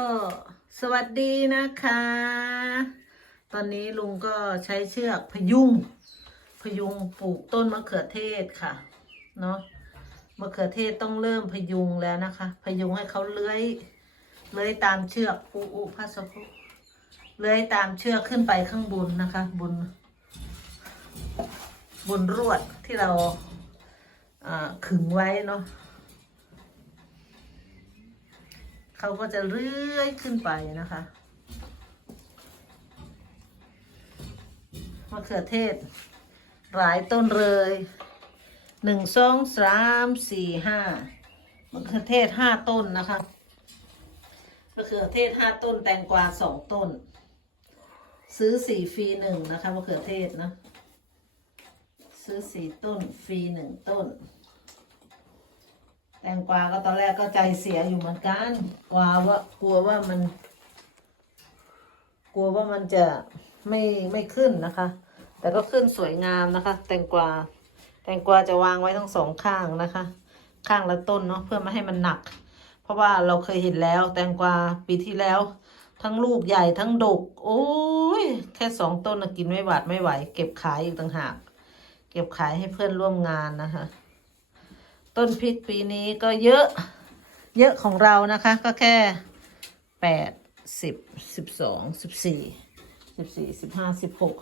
ก็สวัสดีนะคะ ตอนนี้ลุงก็ใช้เชือกพยุงพยุงปลูกต้นมะเขือเทศค่ะ เนาะมะเขือเทศต้องเริ่มพยุงแล้วนะคะ พยุงให้เขาเลื้อยเลื้อยตามเชือกอูอูพัสพุเลื้อยตามเชือกขึ้นไปข้างบนนะคะ บน บนรวดที่เราขึงไว้เนาะ เขาก็จะเลื่อยขึ้นไปนะคะมะเขือเทศ หลายต้นเลยหนึ่งสองสามสี่ห้ามะเขือเทศห้าต้นนะคะมะเขือเทศห้าต้นแตงกวาสองต้น ซื้อสี่ฟรีหนึ่งนะคะมะเขือเทศนะ ซื้อสี่ต้นฟรีหนึ่งต้น แตงกวาก็ตอนแรกก็ใจเสียอยู่เหมือนกัน กลัวว่ากลัวว่ามัน กลัวว่ามันจะไม่ไม่ขึ้นนะคะ แต่ก็ขึ้นสวยงามนะคะ แตงกวา แตงกวาจะวางไว้ทั้งสองข้างนะคะ ข้างละต้นเนาะเพื่อไม่ให้มันหนัก เพราะว่าเราเคยเห็นแล้ว แตงกวาปีที่แล้ว ทั้งลูกใหญ่ทั้งดก โอ้ยแค่สองต้นนะกินไม่หวาดไม่ไหว เก็บขายอีกต่างหาก เก็บขายให้เพื่อนร่วมงานนะคะ ต้นพริกปีนี้ก็เยอะ เยอะของเรานะคะ ก็แค่แปดสิบสิบสองสิบสี่สิบสี่สิบห้าสิบหก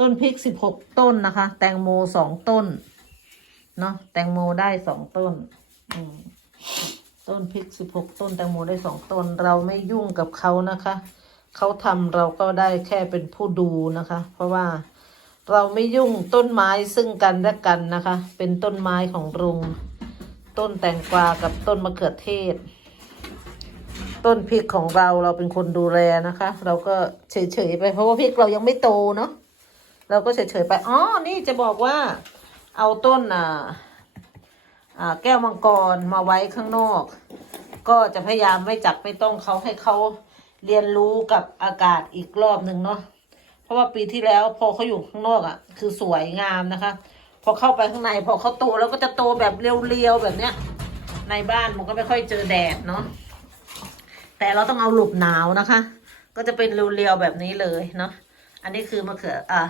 ต้นพริกสิบหกต้นนะคะ แตงโมสองต้น เนาะแตงโมได้สองต้น อืมต้นพริกสิบหกต้นแตงโมได้สองต้น เราไม่ยุ่งกับเขานะคะ เขาทำเราก็ได้แค่เป็นผู้ดูนะคะ เพราะว่าเราไม่ยุ่งต้นไม้ซึ่งกันและกันนะคะ เป็นต้นไม้ของรุง ต้นแตงกวากับต้นมะเขือเทศ ต้นพริกของเราเราเป็นคนดูแลนะคะ เราก็เฉยๆไป เพราะว่าพริกเรายังไม่โตเนาะเราก็เฉยๆไปอ๋อนี่จะบอกว่า เอาต้นอ่าอ่าแก้วมังกรมาไว้ข้างนอก ก็จะพยายามไม่จับไม่ต้องเขาให้เขาเรียนรู้กับอากาศอีกรอบหนึ่งเนาะเพราะว่าปีที่แล้วพอเขาอยู่ข้างนอกอะ่ะ คือสวยงามนะคะ พอเข้าไปข้างในพอเขาโตแล้วก็จะโตแบบเรียวๆแบบเนี้ย ในบ้านมันก็ไม่ค่อยเจอแดดเนาะแต่เราต้องเอาหลบหนาวนะคะ ก็จะเป็นเรียวๆแบบนี้เลยเนาะอันนี้คือมะเขืออะ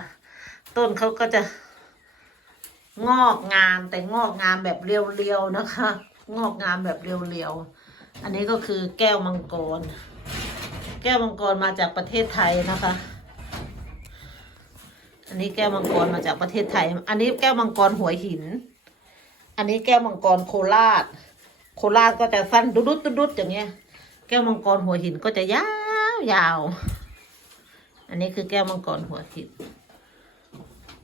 ต้นเขาก็จะงอกงามแต่งอกงามแบบเรียวๆนะคะ งอกงามแบบเรียวๆอันนี้ก็คือแก้วมังกร แก้วมังกรมาจากประเทศไทยนะคะ อันนี้แก้วมังกรมาจากประเทศไทย อันนี้แก้วมังกรหัวหิน อันนี้แก้วมังกรโคราช โคราชก็จะสั้นดุดุดดุดุดอย่างเงี้ย แก้วมังกรหัวหินก็จะยาวยาว อันนี้คือแก้วมังกรหัวหิน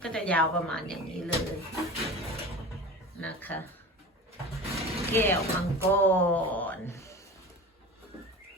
ก็จะยาวประมาณอย่างนี้เลยนะคะ แก้วมังกร